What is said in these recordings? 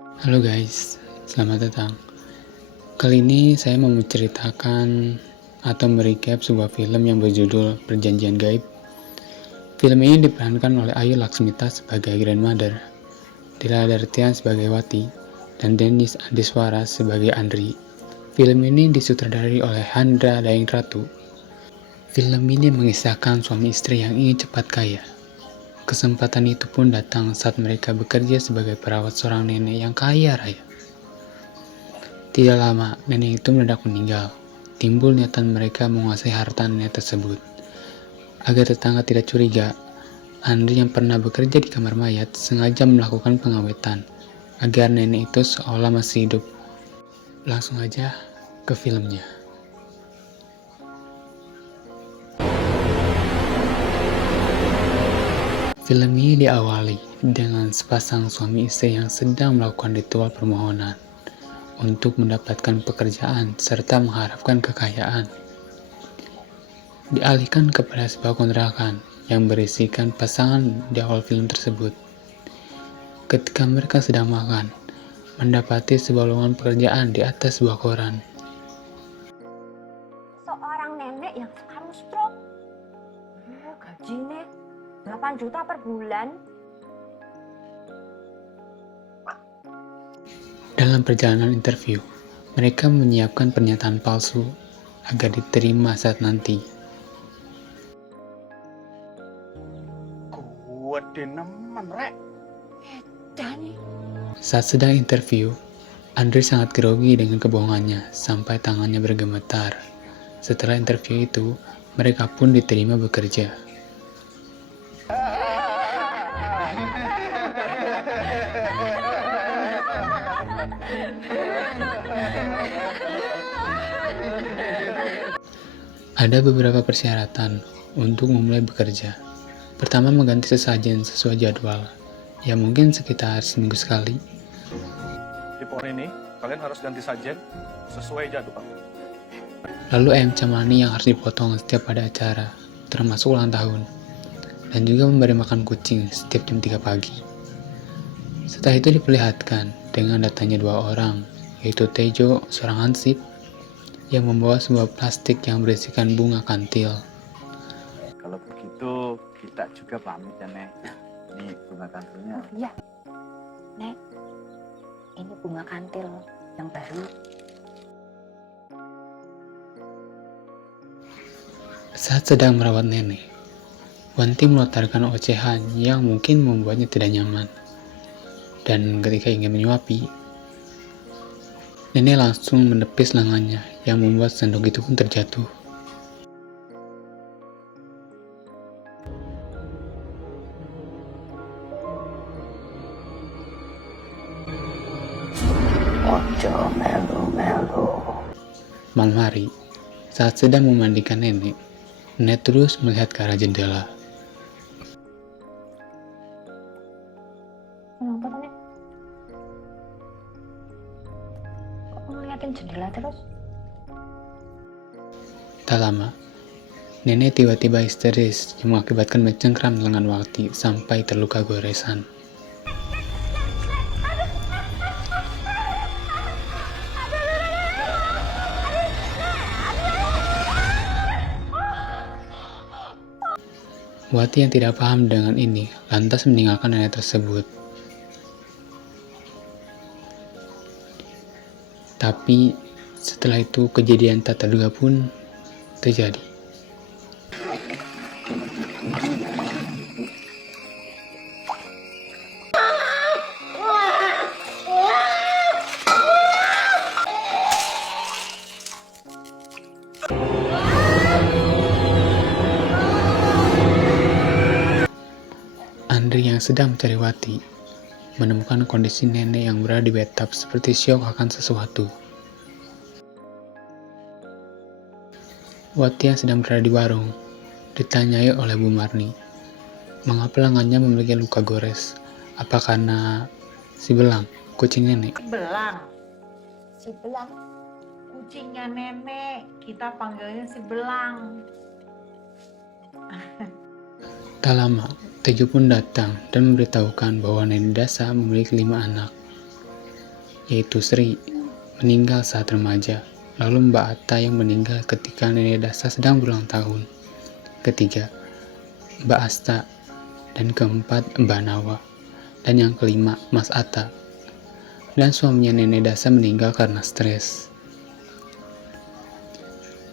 Halo guys, selamat datang. Kali ini saya mau menceritakan atau merecap sebuah film yang berjudul Perjanjian Gaib. Film ini diperankan oleh Ayu Laksmita sebagai Grandmother, Dila Dartian sebagai Wati, dan Dennis Adiswara sebagai Andri. Film ini disutradarai oleh Handra Daeng-Ratu. Film ini mengisahkan suami istri yang ingin cepat kaya. Kesempatan itu pun datang saat mereka bekerja sebagai perawat seorang nenek yang kaya raya. Tidak lama, nenek itu mendadak meninggal. Timbul niatan mereka menguasai harta nenek tersebut. Agar tetangga tidak curiga, Andri yang pernah bekerja di kamar mayat sengaja melakukan pengawetan agar nenek itu seolah masih hidup. Langsung aja ke filmnya. Film ini diawali dengan sepasang suami istri yang sedang melakukan ritual permohonan untuk mendapatkan pekerjaan serta mengharapkan kekayaan. Dialihkan kepada sebuah kontrakan yang berisikan pasangan di awal film tersebut. Ketika mereka sedang makan, mendapati sebuah lowongan pekerjaan di atas sebuah koran. Seorang nenek yang sekarang stroke. Gajinya 8 juta per bulan. Dalam perjalanan interview, mereka menyiapkan pernyataan palsu agar diterima saat nanti. Gede nemen, Rek. Dan Saat sedang interview, Andri sangat grogi dengan kebohongannya sampai tangannya bergemetar. Setelah interview itu, mereka pun diterima bekerja. Ada beberapa persyaratan untuk memulai bekerja. Pertama, mengganti sesajen sesuai jadwal, ya mungkin sekitar seminggu sekali. Di pohon ini, kalian harus ganti sajen sesuai jadwal. Lalu ayam cemani yang harus dipotong setiap ada acara, termasuk ulang tahun. Dan juga memberi makan kucing setiap jam 3 pagi. Setelah itu diperlihatkan dengan datanya 2 orang, yaitu Tejo, seorang hansip, yang membawa sebuah plastik yang berisikan bunga kantil. Kalau begitu kita juga pamit ya, Nek. Ini bunga kantilnya. oh iya, Nek, ini bunga kantil yang baru. Saat sedang merawat nenek, Wanti melontarkan ocehan yang mungkin membuatnya tidak nyaman. Dan ketika ingin menyuapi, nenek langsung menepis lengannya yang membuat sendok itu pun terjatuh. Ojo melu-melu. Malam hari, saat sedang memandikan nenek, nenek terus melihat ke arah jendela. Kenapa, Nek? Kok ngeliatin jendela terus? Tak lama, nenek tiba-tiba histeris yang mengakibatkan mencengkram lengan Wati sampai terluka goresan. Wati yang tidak paham dengan ini lantas meninggalkan nenek tersebut. Tapi setelah itu kejadian tak terduga pun terjadi. Andri yang sedang mencari Wati menemukan kondisi nenek yang berada di bathtub seperti syok akan sesuatu. Wati yang sedang berada di warung ditanyai oleh Bu Marni, mengapa lengannya memiliki luka gores? Apa karena si Belang, kucing nenek? Belang, Si Belang. kucingnya nenek, kita panggilnya si Belang. Tak lama, Tejo pun datang dan memberitahukan bahwa Nenek Dasa memiliki 5 anak. yaitu Sri, meninggal saat remaja. Lalu Mbak Atta yang meninggal ketika Nenek Dasa sedang berulang tahun. Ketiga, Mbak Asta. Dan keempat, Mbak Nawa. Dan yang kelima, Mas Atta. Dan suaminya Nenek Dasa meninggal karena stres.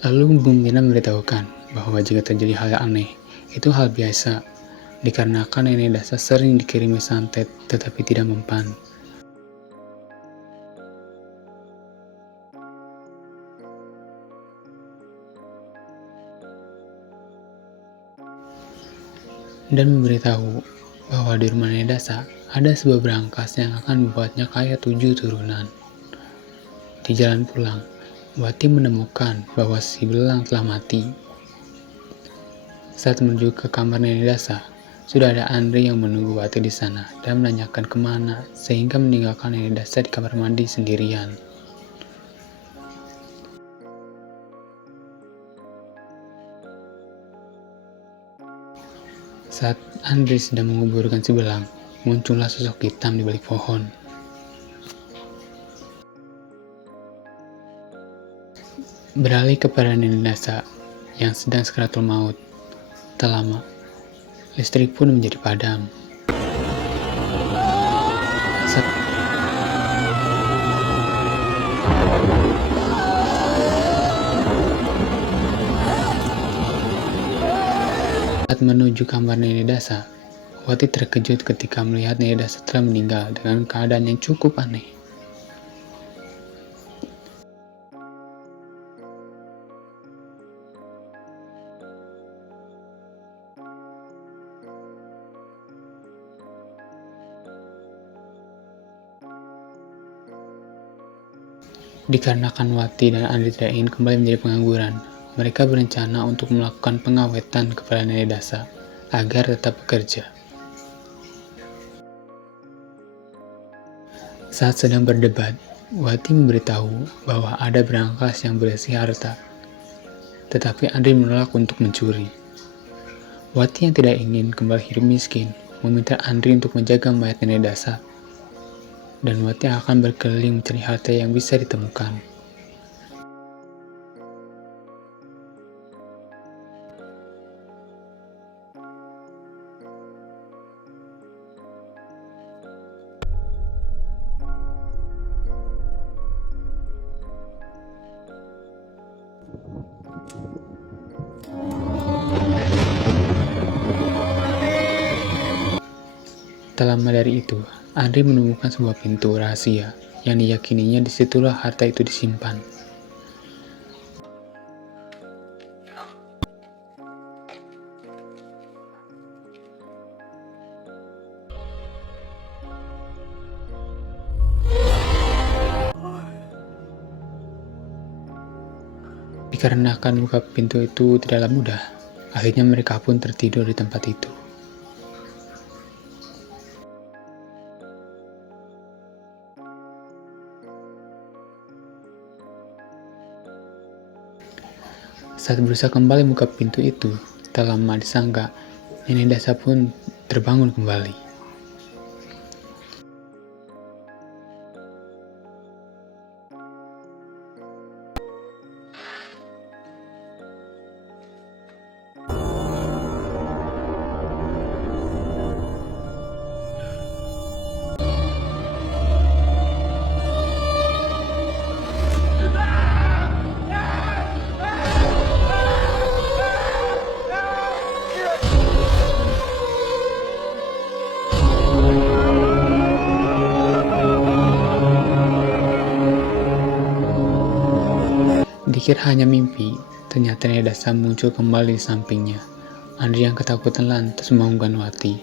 Lalu Bu Mirna memberitahukan bahwa jika terjadi hal yang aneh, itu hal biasa, dikarenakan Nenek Dasa sering dikirimi santet tetapi tidak mempan. Dan memberitahu bahwa di rumah Nenek Dasa ada sebuah berangkas yang akan membuatnya kaya 7 turunan. Di jalan pulang, Wati menemukan bahwa si belang telah mati. Saat menuju ke kamar Nenek Dasa, sudah ada Andri yang menunggu Wati di sana dan menanyakan kemana, sehingga meninggalkan Nenek Dasa di kamar mandi sendirian. Saat Andri sedang menguburkan si belang, muncullah sosok hitam di balik pohon. Beralih kepada Nenek Dasa yang sedang sakaratul maut. Tak lama, listrik pun menjadi padam. Saat menuju kamar Nenek Dasa, Wati terkejut ketika melihat Nenek Dasa telah meninggal dengan keadaan yang cukup aneh. Dikarenakan Wati dan Andri tidak ingin kembali menjadi pengangguran, mereka berencana untuk melakukan pengawetan kepada Nenek Dasa agar tetap bekerja. Saat sedang berdebat, Wati memberitahu bahwa ada berangkas yang berisi harta, tetapi Andri menolak untuk mencuri. Wati yang tidak ingin kembali hidup miskin meminta Andri untuk menjaga mayat Nenek Dasa, dan Wati akan berkeliling mencari harta yang bisa ditemukan. Tak lama dari itu, Andri menemukan sebuah pintu rahasia yang diyakininya disitulah harta itu disimpan. Dikarenakan buka pintu itu tidaklah mudah, akhirnya mereka pun tertidur di tempat itu. Saat berusaha kembali membuka pintu itu, tak lama disangka, Nenek Dasa pun terbangun kembali. Dikira hanya mimpi, ternyata Nenek Dasa muncul kembali di sampingnya. Andri yang ketakutan lantas membangunkan Wati.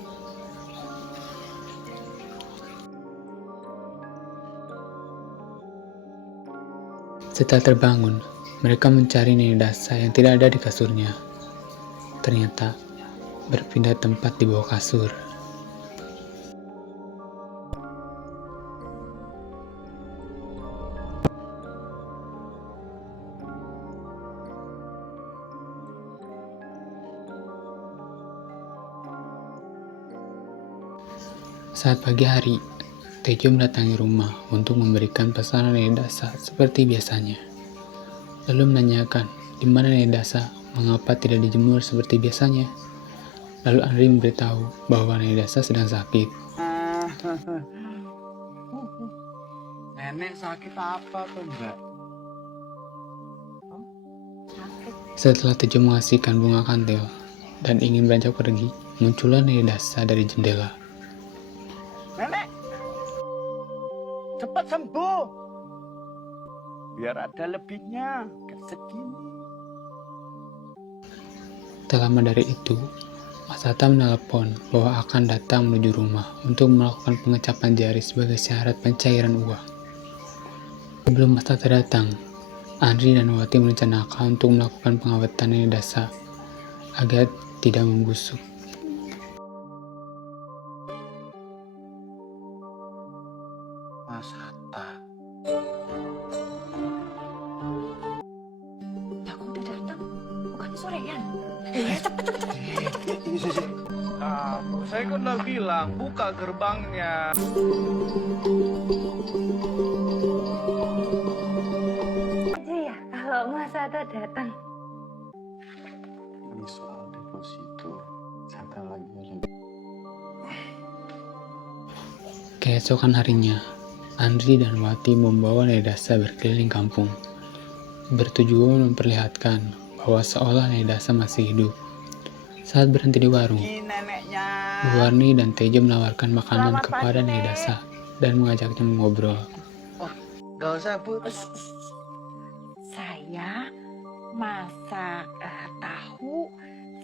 Setelah terbangun, mereka mencari Nenek Dasa yang tidak ada di kasurnya. Ternyata berpindah tempat di bawah kasur. Saat pagi hari, Tejo mendatangi rumah untuk memberikan pesanan Nenek Dasa seperti biasanya. Lalu menanyakan di mana Nenek Dasa, mengapa tidak dijemur seperti biasanya. Lalu Andri memberitahu bahwa Nenek Dasa sedang sakit. Nenek sakit apa tuh, Mbak? Sakit. Setelah Tejo mengasihkan bunga kantil dan ingin beranjak pergi, muncullah Nenek Dasa dari jendela. Nenek, cepat sembuh. Biar ada lebihnya, gak segini. Tak lama dari itu, Mas Hatta menelepon bahwa akan datang menuju rumah untuk melakukan pengecapan jari sebagai syarat pencairan uang. Sebelum Mas Hatta datang, Andri dan Wati merencanakan untuk melakukan pengawetan Nenek Dasa agar tidak membusuk. Mas Hatta. Aku udah datang. Bukan sorean. Nah, saya kan udah bilang, buka gerbangnya. Aja ya kalau Mas Hatta datang. Ini soal deposito. Hatta lagi. Keesokan harinya, Andri dan Wati membawa Nenek Dasa berkeliling kampung, bertujuan memperlihatkan bahwa seolah Nenek Dasa masih hidup. Saat berhenti di warung, Ini neneknya. Bu Warni dan Tejo menawarkan makanan Selamat kepada pagi, Nenek Nek. Dasa dan mengajaknya mengobrol. Gak usah, Bu. Saya masak tahu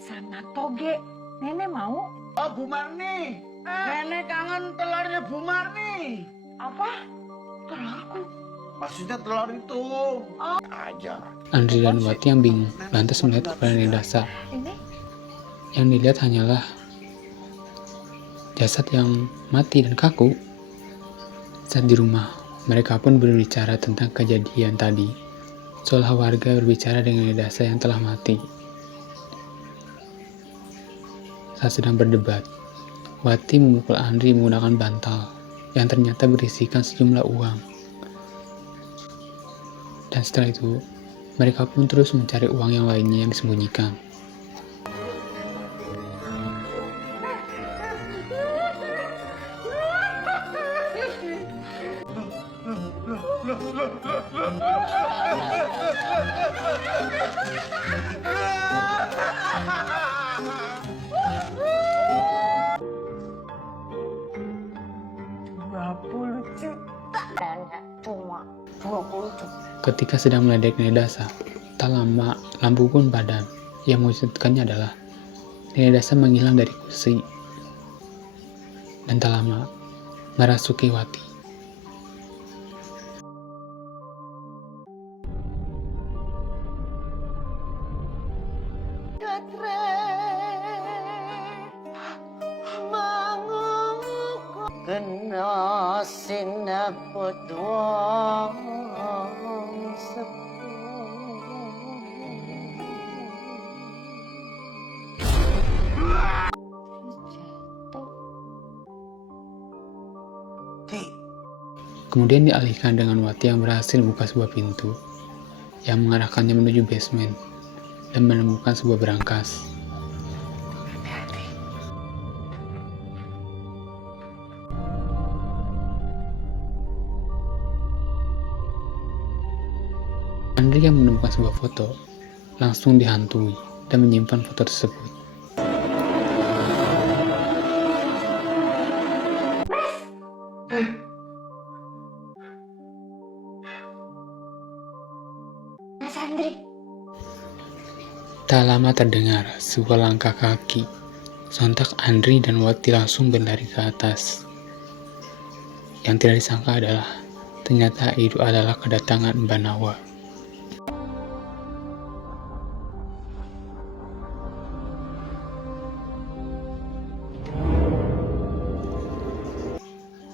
sama toge. Nenek mau? Oh, Bu Marni. Nenek kangen telurnya Bu Marni. Apa? Telurku. Maksudnya telur itu. Aja. Andri dan Wati yang bingung lantas melihat kepada Nenek Dasa. Ini Yang dilihat hanyalah jasad yang mati dan kaku. Saat di rumah, mereka pun berbicara tentang kejadian tadi, seolah warga berbicara dengan Nenek Dasa yang telah mati. Saat sedang berdebat, Wati memukul Andri menggunakan bantal yang ternyata berisikan sejumlah uang. Dan setelah itu, mereka pun terus mencari uang yang lainnya yang disembunyikan. nenek cuma 20 juta. Ketika sedang meledek Nenek Dasa, tak lama lampu pun padam. Yang mengejutkannya adalah Nenek Dasa menghilang dari kursi. Dan tak lama merasuki Wati. Kena sinapot wang Kemudian dialihkan dengan Wati yang berhasil buka sebuah pintu yang mengarahkannya menuju basement dan menemukan sebuah berangkas. Andri yang menemukan sebuah foto langsung dihantui dan menyimpan foto tersebut. Mas Andri, Tak lama terdengar sebuah langkah kaki. Sontak Andri dan Wati langsung berlari ke atas. Yang tidak disangka adalah ternyata itu adalah kedatangan Mbak Nawa.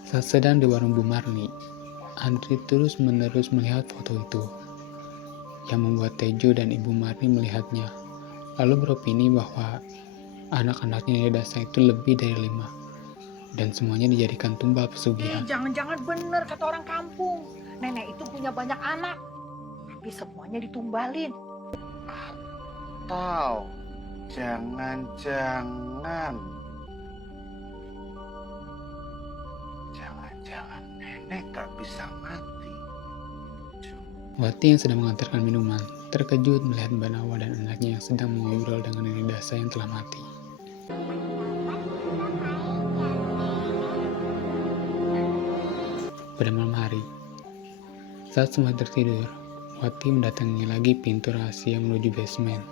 Saat sedang di warung Bu Marni, Andri terus-menerus melihat foto itu, yang membuat Tejo dan Ibu Marni melihatnya, lalu beropini bahwa anak-anaknya Nenek Dasa itu lebih dari 5, dan semuanya dijadikan tumbal pesugihan. Jangan-jangan bener kata orang kampung. Nenek itu punya banyak anak, tapi semuanya ditumbalin. Atau jangan-jangan nenek gak bisa mati. Wati yang sedang mengantarkan minuman terkejut melihat Mbak Nawa dan anaknya yang sedang mengobrol dengan nenek Dasa yang telah mati. Pada malam hari, saat semua tertidur, Wati mendatangi lagi pintu rahasia menuju basement.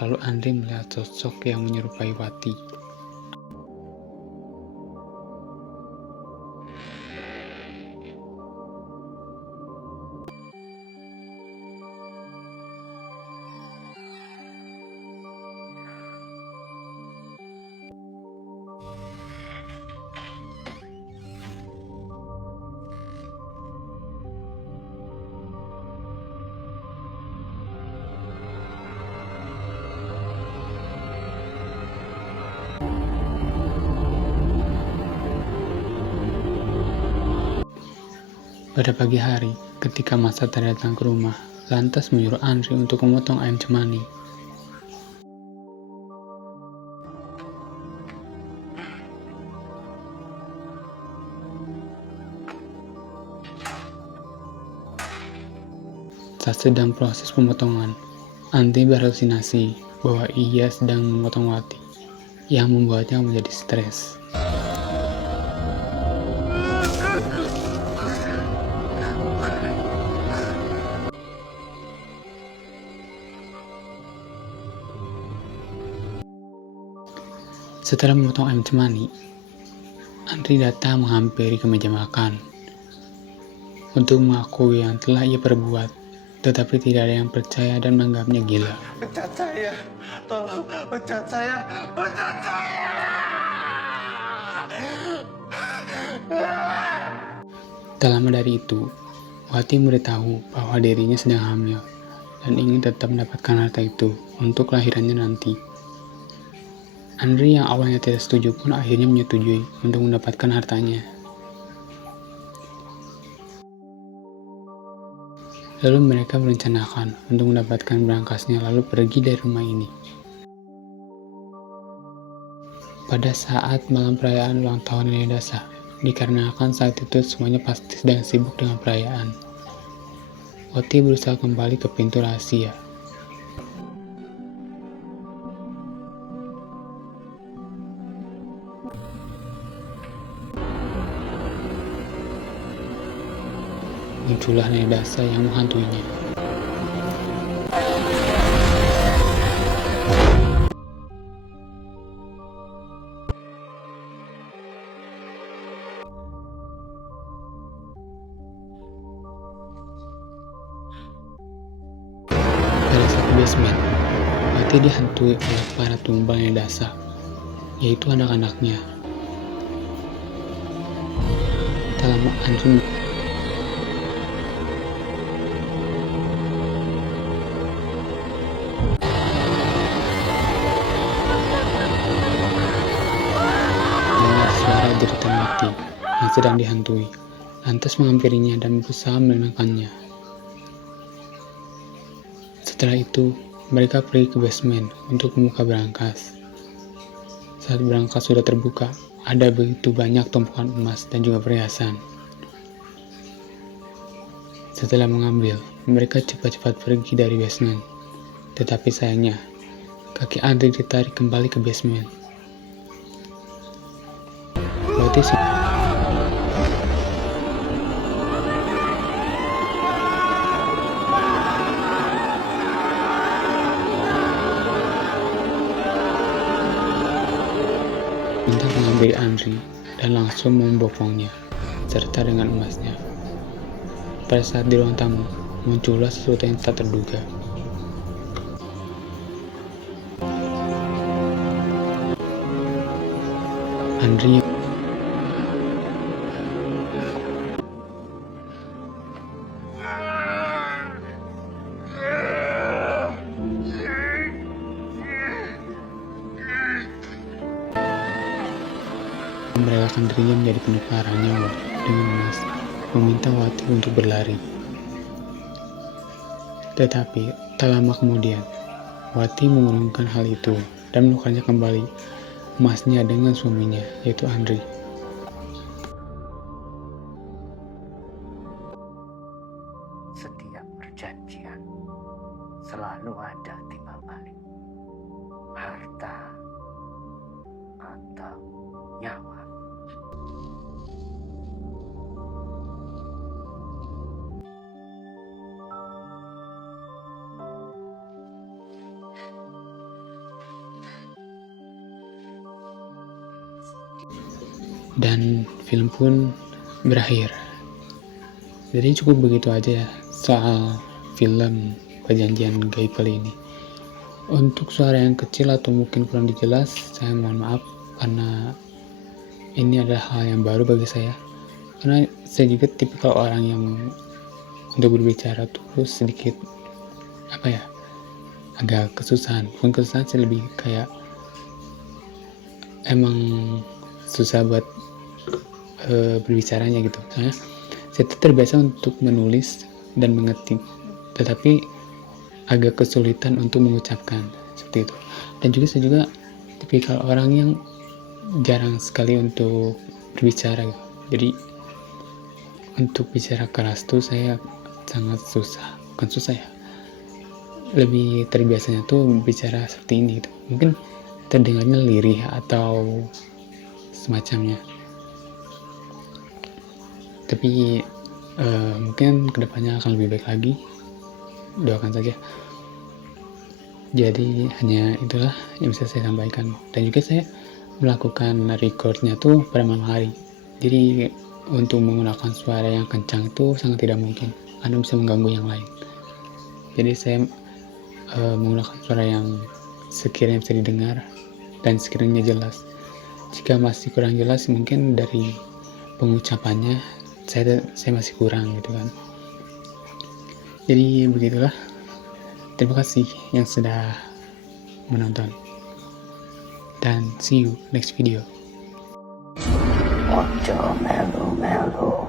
Lalu Andri melihat sosok yang menyerupai Wati. Pada pagi hari, ketika Masa datang ke rumah, lantas menyuruh Andri untuk memotong ayam cemani. Saat sedang proses pemotongan, Andri berhalusinasi bahwa ia sedang memotong Wati, yang membuatnya menjadi stres. Setelah memotong ayam cemani, Andri datang menghampiri ke meja makan untuk mengakui yang telah ia perbuat, tetapi tidak ada yang percaya dan menganggapnya gila. Pecat saya, tolong pecat saya, pecat saya. Tak lama dari itu, Wati memberitahu bahwa dirinya sedang hamil dan ingin tetap mendapatkan harta itu untuk kelahirannya nanti. Andri yang awalnya tidak setuju pun akhirnya menyetujui untuk mendapatkan hartanya. Lalu mereka merencanakan untuk mendapatkan berangkasnya lalu pergi dari rumah ini. Pada saat malam perayaan ulang tahun Nenek Dasa, dikarenakan saat itu semuanya pasti sedang sibuk dengan perayaan, Wati berusaha kembali ke pintu rahasia. Muncullah Nenek Dasa yang menghantuinya. Pada saat basement, Wati dihantui oleh para tumbal Nenek Dasa, yaitu anak-anaknya. Tak lama Andri jeritan Wati yang sedang dihantui, lantas menghampirinya dan berusaha menenangkannya. Setelah itu, mereka pergi ke basement untuk membuka berangkas. Saat berangkas sudah terbuka, ada begitu banyak tumpukan emas dan juga perhiasan. Setelah mengambil, mereka cepat-cepat pergi dari basement. Tetapi sayangnya, kaki Andri ditarik kembali ke basement. Wati minta mengambil Andri dan langsung membopongnya serta dengan emasnya. Pada saat di ruang tamu, muncullah sesuatu yang tak terduga. Andri istrinya menjadi penukaran nyawa dengan emas, meminta Wati untuk berlari. Tetapi tak lama kemudian, Wati mengurungkan hal itu dan menukarnya kembali emasnya dengan suaminya, yaitu Andri. Setiap perjanjian selalu ada timbal balik. Harta atau nyawa. Dan film pun berakhir. Jadi cukup begitu aja ya soal film Perjanjian Gaib kali ini. Untuk suara yang kecil atau mungkin kurang jelas, saya mohon maaf karena ini adalah hal yang baru bagi saya. Karena saya juga tipikal orang yang untuk berbicara tuh sedikit agak kesusahan. Bukan kesusahan sih, lebih kayak emang susah buat berbicaranya gitu. Soalnya saya tuh terbiasa untuk menulis dan mengetik, tetapi agak kesulitan untuk mengucapkan seperti itu. Dan juga saya juga tipikal orang yang jarang sekali untuk berbicara gitu. Jadi untuk bicara keras tuh saya sangat susah. Bukan susah ya, lebih terbiasanya tuh bicara seperti ini gitu. Mungkin terdengarnya lirih atau semacamnya, tapi mungkin kedepannya akan lebih baik lagi. Doakan saja. Jadi hanya itulah yang bisa saya sampaikan. Dan juga saya melakukan recordnya tuh pada malam hari. Jadi untuk menggunakan suara yang kencang itu sangat tidak mungkin, Anda bisa mengganggu yang lain. Jadi saya menggunakan suara yang sekiranya bisa didengar dan sekiranya jelas. Jika masih kurang jelas, mungkin dari pengucapannya saya masih kurang gitu kan. Jadi begitulah. Terima kasih yang sudah menonton, dan see you next video. Ojo melu-melu.